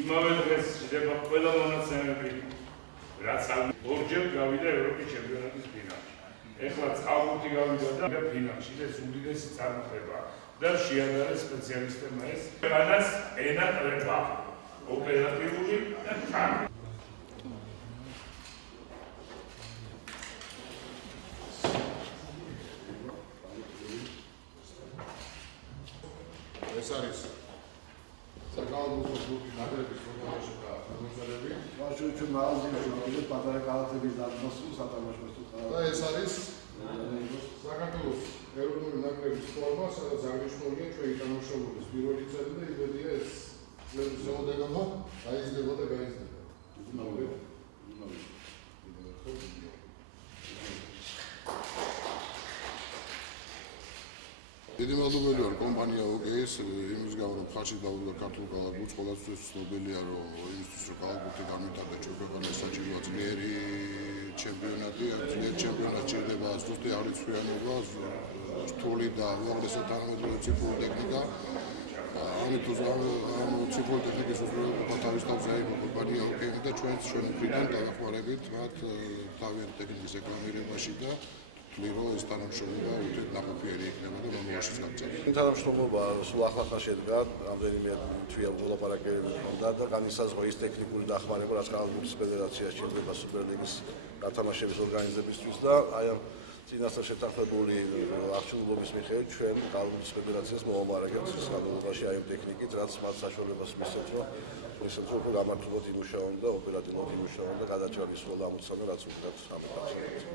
იმავე დღეს შეიძლება ყველა მონაცემები, რაც ორჯერ გავიდა ევროპის ჩემპიონატის ფინალში. ეხლა წყალბურთი გავიდა და ფინალში და ეს უდიდესი წარმატებაა და შეადარეს სპეციალისტებმა ეს ქვეყანას ენა ტრება ოპერატიული და თან. ეს არის საკალბურთო კლუბის ნაკრების პროგრამაში და განვითარების ბავშვებში მაღაზიაში პატარა კალათების დაწესებულ სათამაშოს და ეს არის საქართველოს ეროვნული ნაკრების ფორმა, სადაც აღნიშნულია ჩვენი თანამშრომლობის პირველი წელი და იმედია ეს შემოდგომა გაიზრდება და გაიზრდება. დიდი მადლობელი ვარ კომპანია ოკეის იმის გამო რომ ხარში დავუდგა ქართულ კალათბურთს, ყველასთვის ცნობილია რომ იმისთვის რომ კალათბურთი განვითარდა ჩვენ ქვეყანაში საჭიროა ძლიერი ჩემპიონატი, ძლიერ ჩემპიონატს ჭირდება ზუსტი აღრიცხვიანობა, რთული და უაღრესად თანამედროვე ციფრული ტექნიკა. ამით ციფრული ტექნიკის უზრუნველყოფა თავის თავზე აიღო კომპანია ოკეი და ჩვენი მხრიდან დავახმარებით მათ თავიანთი ტექნიკის რეკლამირებაში და ვთვლი ეს თანამშრომლობა უთეთ ნაყოფიერი იქნება და მომავალშიც გაგრძელდება. თანამშრომლობა სულ ახლა შედგა, რამდენიმე თვეა მოლაპარაკებები ჰქონდა და განისაზღვრა ის ტექნიკური დახმარება, რაც კალათბურთის ფედერაციაში შედგება სუპერლიგის გათამაშების ორგანიზებისთვის და აი ამ წინასწარ შეთანხმებული აღჭურვილობის მიხედვით ჩვენ კალათბურთის ფედერაციას მოვამარაგებთ ის განმავლობაში აი ამ ტექნიკით, რაც მათ საშუალებას მისცემს, რომ უფრო გამართულად იმუშაონ და ოპერატიულად იმუშაონ და გადაჭრალის სრულ ამოცანა რაც უკეთ ამბობს.